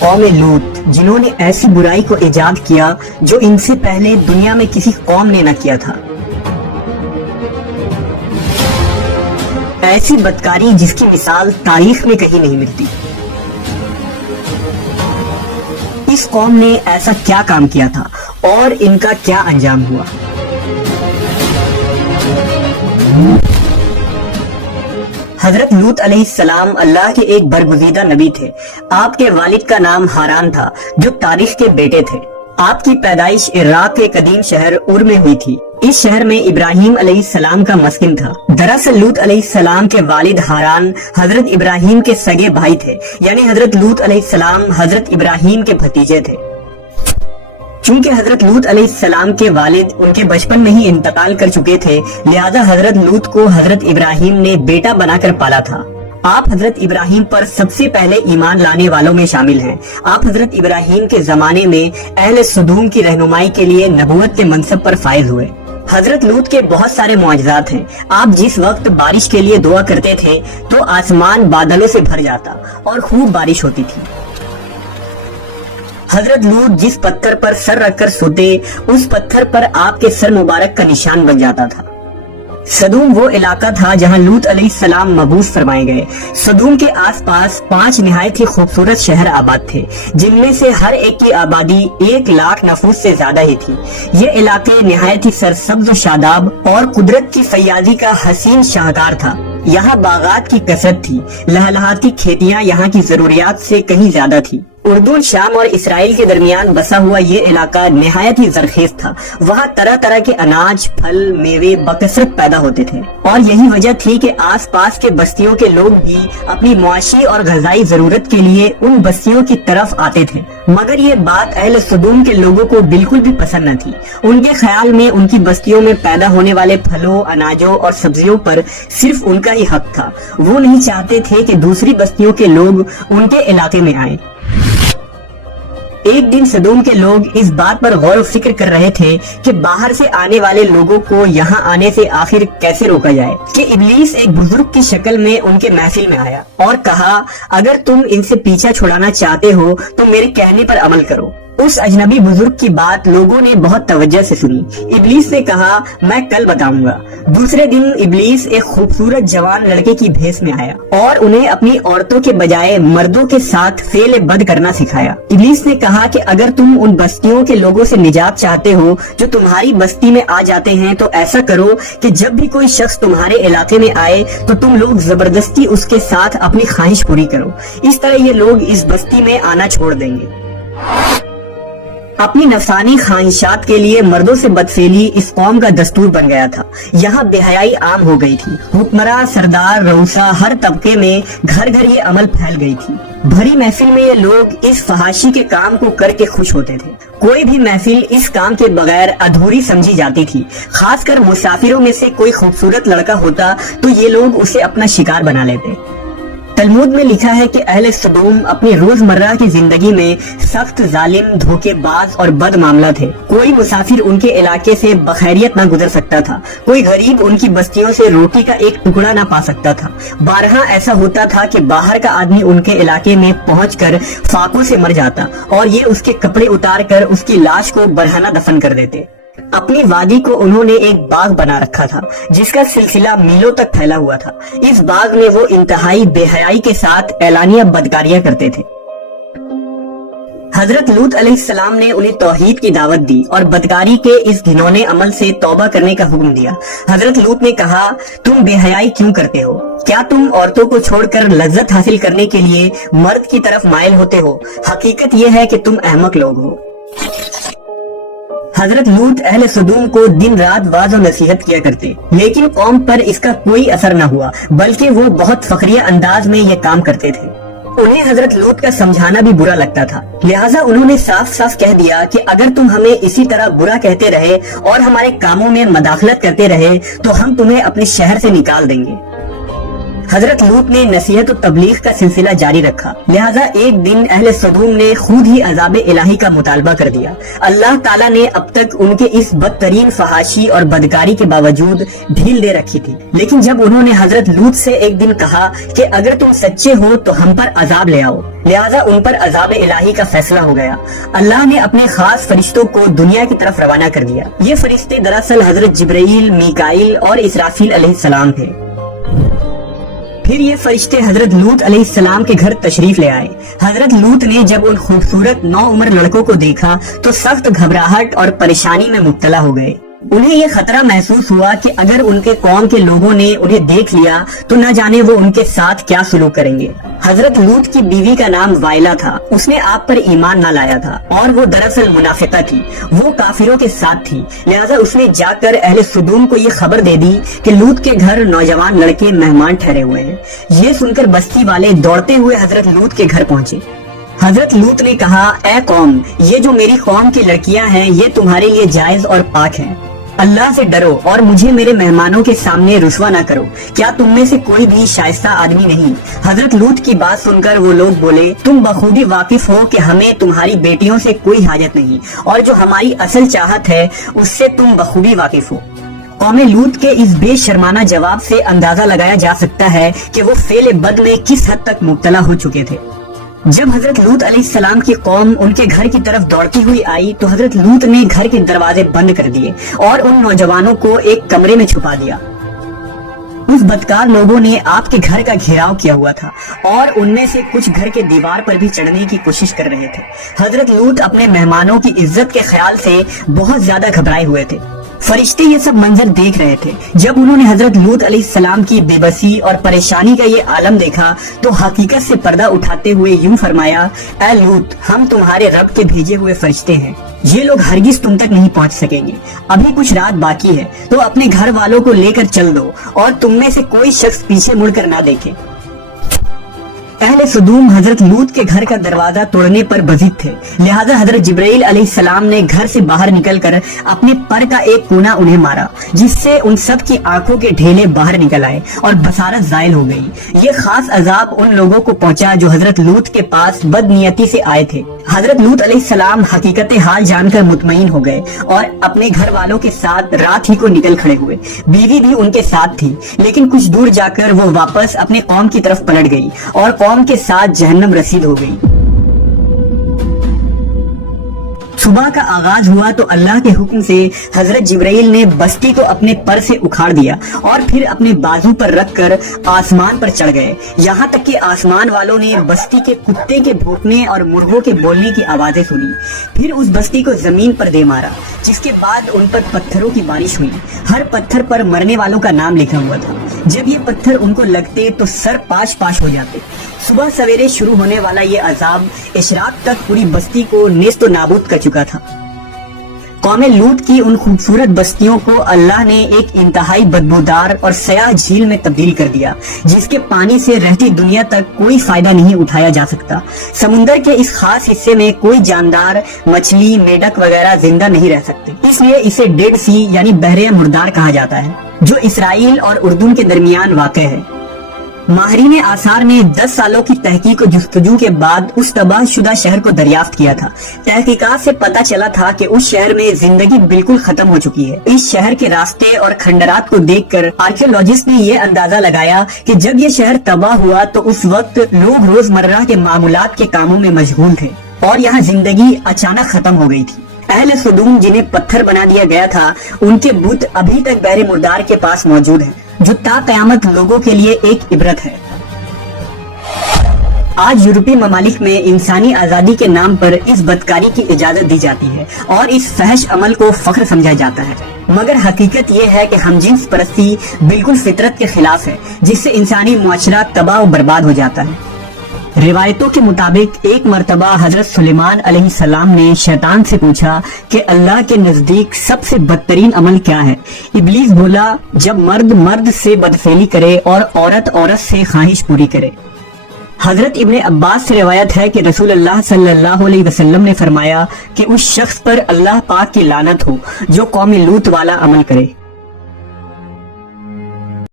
قوم لوط جنہوں نے ایسی برائی کو ایجاد کیا جو ان سے پہلے دنیا میں کسی قوم نے نہ کیا تھا، ایسی بدکاری جس کی مثال تاریخ میں کہیں نہیں ملتی۔ اس قوم نے ایسا کیا کام کیا تھا اور ان کا کیا انجام ہوا؟ حضرت لوط علیہ السلام اللہ کے ایک برگزیدہ نبی تھے۔ آپ کے والد کا نام ہاران تھا جو تاریخ کے بیٹے تھے۔ آپ کی پیدائش عراق کے قدیم شہر ار میں ہوئی تھی۔ اس شہر میں ابراہیم علیہ السلام کا مسکن تھا۔ دراصل لوط علیہ السلام کے والد ہاران حضرت ابراہیم کے سگے بھائی تھے، یعنی حضرت لوط علیہ السلام حضرت ابراہیم کے بھتیجے تھے۔ چونکہ حضرت لوط علیہ السلام کے والد ان کے بچپن میں ہی انتقال کر چکے تھے، لہذا حضرت لوط کو حضرت ابراہیم نے بیٹا بنا کر پالا تھا۔ آپ حضرت ابراہیم پر سب سے پہلے ایمان لانے والوں میں شامل ہیں۔ آپ حضرت ابراہیم کے زمانے میں اہل سدوم کی رہنمائی کے لیے نبوت کے منصب پر فائز ہوئے۔ حضرت لوط کے بہت سارے معجزات ہیں۔ آپ جس وقت بارش کے لیے دعا کرتے تھے تو آسمان بادلوں سے بھر جاتا اور خوب بارش ہوتی تھی۔ حضرت لوط جس پتھر پر سر رکھ کر سوتے، اس پتھر پر آپ کے سر مبارک کا نشان بن جاتا تھا۔ سدوم وہ علاقہ تھا جہاں لوط علیہ السلام مبعوث فرمائے گئے۔ سدوم کے آس پاس 5 نہایت ہی خوبصورت شہر آباد تھے، جن میں سے ہر ایک کی آبادی 1 لاکھ نفوس سے زیادہ ہی تھی۔ یہ علاقے نہایت ہی سرسبز و شاداب اور قدرت کی فیاضی کا حسین شاہکار تھا۔ یہاں باغات کی کثرت تھی، لہلہاتی کھیتیاں یہاں کی ضروریات سے کہیں زیادہ تھی۔ اردن، شام اور اسرائیل کے درمیان بسا ہوا یہ علاقہ نہایت ہی زرخیز تھا۔ وہاں طرح طرح کے اناج، پھل، میوے بکثرت پیدا ہوتے تھے، اور یہی وجہ تھی کہ آس پاس کے بستیوں کے لوگ بھی اپنی معاشی اور غذائی ضرورت کے لیے ان بستیوں کی طرف آتے تھے۔ مگر یہ بات اہل سدوم کے لوگوں کو بالکل بھی پسند نہ تھی۔ ان کے خیال میں ان کی بستیوں میں پیدا ہونے والے پھلوں، اناجوں اور سبزیوں پر صرف ان کا ہی حق تھا۔ وہ نہیں چاہتے تھے کہ دوسری بستیوں کے لوگ ان کے علاقے میں آئیں۔ ایک دن سدوم کے لوگ اس بات پر غور و فکر کر رہے تھے کہ باہر سے آنے والے لوگوں کو یہاں آنے سے آخر کیسے روکا جائے، کہ ابلیس ایک بزرگ کی شکل میں ان کے محفل میں آیا اور کہا، اگر تم ان سے پیچھا چھڑانا چاہتے ہو تو میرے کہنے پر عمل کرو۔ اس اجنبی بزرگ کی بات لوگوں نے بہت توجہ سے سنی۔ ابلیس نے کہا، میں کل بتاؤں گا۔ دوسرے دن ابلیس ایک خوبصورت جوان لڑکے کی بھیس میں آیا اور انہیں اپنی عورتوں کے بجائے مردوں کے ساتھ فعل بد کرنا سکھایا۔ ابلیس نے کہا کہ اگر تم ان بستیوں کے لوگوں سے نجات چاہتے ہو جو تمہاری بستی میں آ جاتے ہیں تو ایسا کرو کہ جب بھی کوئی شخص تمہارے علاقے میں آئے تو تم لوگ زبردستی اس کے ساتھ اپنی خواہش پوری کرو۔ اس طرح یہ لوگ اس بستی میں آنا چھوڑ دیں گے۔ اپنی نفسانی خواہشات کے لیے مردوں سے بدفعلی اس قوم کا دستور بن گیا تھا۔ یہاں بے حیائی عام ہو گئی تھی۔ حکمراں، سردار، رؤسا، ہر طبقے میں گھر گھر یہ عمل پھیل گئی تھی۔ بھری محفل میں یہ لوگ اس فحاشی کے کام کو کر کے خوش ہوتے تھے۔ کوئی بھی محفل اس کام کے بغیر ادھوری سمجھی جاتی تھی۔ خاص کر مسافروں میں سے کوئی خوبصورت لڑکا ہوتا تو یہ لوگ اسے اپنا شکار بنا لیتے۔ تلمود میں لکھا ہے کہ اہل سدوم اپنی روزمرہ کی زندگی میں سخت، ظالم، دھوکے باز اور بد معاملہ تھے۔ کوئی مسافر ان کے علاقے سے بخیریت نہ گزر سکتا تھا۔ کوئی غریب ان کی بستیوں سے روٹی کا ایک ٹکڑا نہ پا سکتا تھا۔ بارہا ایسا ہوتا تھا کہ باہر کا آدمی ان کے علاقے میں پہنچ کر فاقوں سے مر جاتا اور یہ اس کے کپڑے اتار کر اس کی لاش کو برہنہ دفن کر دیتے۔ اپنی وادی کو انہوں نے ایک باغ بنا رکھا تھا جس کا سلسلہ میلوں تک پھیلا ہوا تھا۔ اس باغ میں وہ انتہائی بے حیائی کے ساتھ اعلانیہ بدکاریاں کرتے تھے۔ حضرت لوط علیہ السلام نے انہیں توحید کی دعوت دی اور بدکاری کے اس گھنونے عمل سے توبہ کرنے کا حکم دیا۔ حضرت لوط نے کہا، تم بے حیائی کیوں کرتے ہو؟ کیا تم عورتوں کو چھوڑ کر لذت حاصل کرنے کے لیے مرد کی طرف مائل ہوتے ہو؟ حقیقت یہ ہے کہ تم احمق لوگ ہو۔ حضرت لوط اہل سدوم کو دن رات واعظ و نصیحت کیا کرتے، لیکن قوم پر اس کا کوئی اثر نہ ہوا، بلکہ وہ بہت فخریہ انداز میں یہ کام کرتے تھے۔ انہیں حضرت لوط کا سمجھانا بھی برا لگتا تھا، لہٰذا انہوں نے صاف صاف کہہ دیا کہ اگر تم ہمیں اسی طرح برا کہتے رہے اور ہمارے کاموں میں مداخلت کرتے رہے تو ہم تمہیں اپنے شہر سے نکال دیں گے۔ حضرت لوط نے نصیحت و تبلیغ کا سلسلہ جاری رکھا، لہذا ایک دن اہل سدوم نے خود ہی عذاب الہی کا مطالبہ کر دیا۔ اللہ تعالیٰ نے اب تک ان کے اس بدترین فحاشی اور بدکاری کے باوجود ڈھیل دے رکھی تھی، لیکن جب انہوں نے حضرت لوط سے ایک دن کہا کہ اگر تم سچے ہو تو ہم پر عذاب لے آؤ، لہذا ان پر عذاب الہی کا فیصلہ ہو گیا۔ اللہ نے اپنے خاص فرشتوں کو دنیا کی طرف روانہ کر دیا۔ یہ فرشتے دراصل حضرت جبرائیل، میکائیل اور اسرافیل علیہ السلام تھے۔ پھر یہ فرشتے حضرت لوط علیہ السلام کے گھر تشریف لے آئے۔ حضرت لوط نے جب ان خوبصورت نوعمر لڑکوں کو دیکھا تو سخت گھبراہٹ اور پریشانی میں مبتلا ہو گئے۔ انہیں یہ خطرہ محسوس ہوا کہ اگر ان کے قوم کے لوگوں نے انہیں دیکھ لیا تو نہ جانے وہ ان کے ساتھ کیا سلوک کریں گے۔ حضرت لوط کی بیوی کا نام وائلہ تھا، اس نے آپ پر ایمان نہ لایا تھا اور وہ دراصل منافقہ تھی، وہ کافروں کے ساتھ تھی، لہذا اس نے جا کر اہل سدوم کو یہ خبر دے دی کہ لوط کے گھر نوجوان لڑکے مہمان ٹھہرے ہوئے ہیں۔ یہ سن کر بستی والے دوڑتے ہوئے حضرت لوط کے گھر پہنچے۔ حضرت لوط نے کہا، اے قوم، یہ جو میری قوم کی لڑکیاں ہیں یہ تمہارے لیے جائز اور پاک ہیں، اللہ سے ڈرو اور مجھے میرے مہمانوں کے سامنے رسوا نہ کرو، کیا تم میں سے کوئی بھی شائستہ آدمی نہیں؟ حضرت لوط کی بات سن کر وہ لوگ بولے، تم بخوبی واقف ہو کہ ہمیں تمہاری بیٹیوں سے کوئی حاجت نہیں اور جو ہماری اصل چاہت ہے اس سے تم بخوبی واقف ہو۔ قوم لوط کے اس بے شرمانہ جواب سے اندازہ لگایا جا سکتا ہے کہ وہ فعل بد میں کس حد تک مبتلا ہو چکے تھے۔ جب حضرت لوط علیہ السلام کی قوم ان کے گھر کی طرف دوڑتی ہوئی آئی تو حضرت لوط نے گھر کے دروازے بند کر دیے اور ان نوجوانوں کو ایک کمرے میں چھپا دیا۔ اس بدکار لوگوں نے آپ کے گھر کا گھیراؤ کیا ہوا تھا اور ان میں سے کچھ گھر کے دیوار پر بھی چڑھنے کی کوشش کر رہے تھے۔ حضرت لوط اپنے مہمانوں کی عزت کے خیال سے بہت زیادہ گھبرائے ہوئے تھے۔ فرشتے یہ سب منظر دیکھ رہے تھے۔ جب انہوں نے حضرت لوط علیہ السلام کی بے بسی اور پریشانی کا یہ عالم دیکھا تو حقیقت سے پردہ اٹھاتے ہوئے یوں فرمایا، اے لوط، ہم تمہارے رب کے بھیجے ہوئے فرشتے ہیں، یہ لوگ ہرگز تم تک نہیں پہنچ سکیں گے، ابھی کچھ رات باقی ہے تو اپنے گھر والوں کو لے کر چل دو اور تم میں سے کوئی شخص پیچھے مڑ کر نہ دیکھے۔ اہل سدوم حضرت لوط کے گھر کا دروازہ توڑنے پر بضد تھے، لہذا حضرت جبرائیل علیہ السلام نے گھر سے باہر نکل کر اپنے پر کا ایک کونا انہیں مارا، جس سے ان سب کی آنکھوں کے ڈھیلے باہر نکل آئے اور بصارت زائل ہو گئی۔ یہ خاص عذاب ان لوگوں کو پہنچا جو حضرت لوط کے پاس بد نیتی سے آئے تھے۔ حضرت لوط علیہ السلام حقیقت حال جان کر مطمئن ہو گئے اور اپنے گھر والوں کے ساتھ رات ہی کو نکل کھڑے ہوئے۔ بیوی بھی ان کے ساتھ تھی، لیکن کچھ دور جا کر وہ واپس اپنے قوم کی طرف پلٹ گئی اور قوم کے ساتھ جہنم رسید ہو گئی۔ صبح کا آغاز ہوا تو اللہ کے حکم سے حضرت جبرائیل نے بستی کو اپنے پر سے اکھاڑ دیا اور پھر اپنے بازو پر رکھ کر آسمان پر چڑھ گئے، یہاں تک کہ آسمان والوں نے بستی کے کتے کے بھونکنے اور مرغوں کے بولنے کی آوازیں سنی۔ پھر اس بستی کو زمین پر دے مارا، جس کے بعد ان پر پتھروں کی بارش ہوئی۔ ہر پتھر پر مرنے والوں کا نام لکھا ہوا تھا۔ جب یہ پتھر ان کو لگتے تو سر پاش پاش ہو جاتے۔ صبح سویرے شروع ہونے والا یہ عذاب اشراق تک پوری بستی کو نیست و نابود کر چکا تھا۔ قوم لوط کی ان خوبصورت بستیوں کو اللہ نے ایک انتہائی بدبودار اور سیاہ جھیل میں تبدیل کر دیا، جس کے پانی سے رہتی دنیا تک کوئی فائدہ نہیں اٹھایا جا سکتا۔ سمندر کے اس خاص حصے میں کوئی جاندار، مچھلی، میڈک وغیرہ زندہ نہیں رہ سکتے، اس لیے اسے ڈیڈ سی یعنی بحر مردار کہا جاتا ہے، جو اسرائیل اور اردن کے درمیان واقع ہے۔ ماہرین آثار نے 10 سالوں کی تحقیق و جستجو کے بعد اس تباہ شدہ شہر کو دریافت کیا تھا۔ تحقیقات سے پتہ چلا تھا کہ اس شہر میں زندگی بالکل ختم ہو چکی ہے۔ اس شہر کے راستے اور کھنڈرات کو دیکھ کر آرکیولوجسٹ نے یہ اندازہ لگایا کہ جب یہ شہر تباہ ہوا تو اس وقت لوگ روزمرہ کے معمولات کے کاموں میں مشغول تھے اور یہاں زندگی اچانک ختم ہو گئی تھی۔ اہل سدوم جنہیں پتھر بنا دیا گیا تھا، ان کے بت ابھی تک بحر مردار کے پاس موجود ہیں، جو تا قیامت لوگوں کے لیے ایک عبرت ہے۔ آج یورپی ممالک میں انسانی آزادی کے نام پر اس بدکاری کی اجازت دی جاتی ہے اور اس فحش عمل کو فخر سمجھا جاتا ہے، مگر حقیقت یہ ہے کہ ہم جنس پرستی بالکل فطرت کے خلاف ہے، جس سے انسانی معاشرہ تباہ و برباد ہو جاتا ہے۔ روایتوں کے مطابق ایک مرتبہ حضرت سلیمان علیہ السلام نے شیطان سے پوچھا کہ اللہ کے نزدیک سب سے بدترین عمل کیا ہے؟ ابلیس بولا، جب مرد مرد سے بدفعلی کرے اور عورت عورت سے خواہش پوری کرے۔ حضرت ابن عباس سے روایت ہے کہ رسول اللہ صلی اللہ علیہ وسلم نے فرمایا کہ اس شخص پر اللہ پاک کی لعنت ہو جو قوم لوط والا عمل کرے۔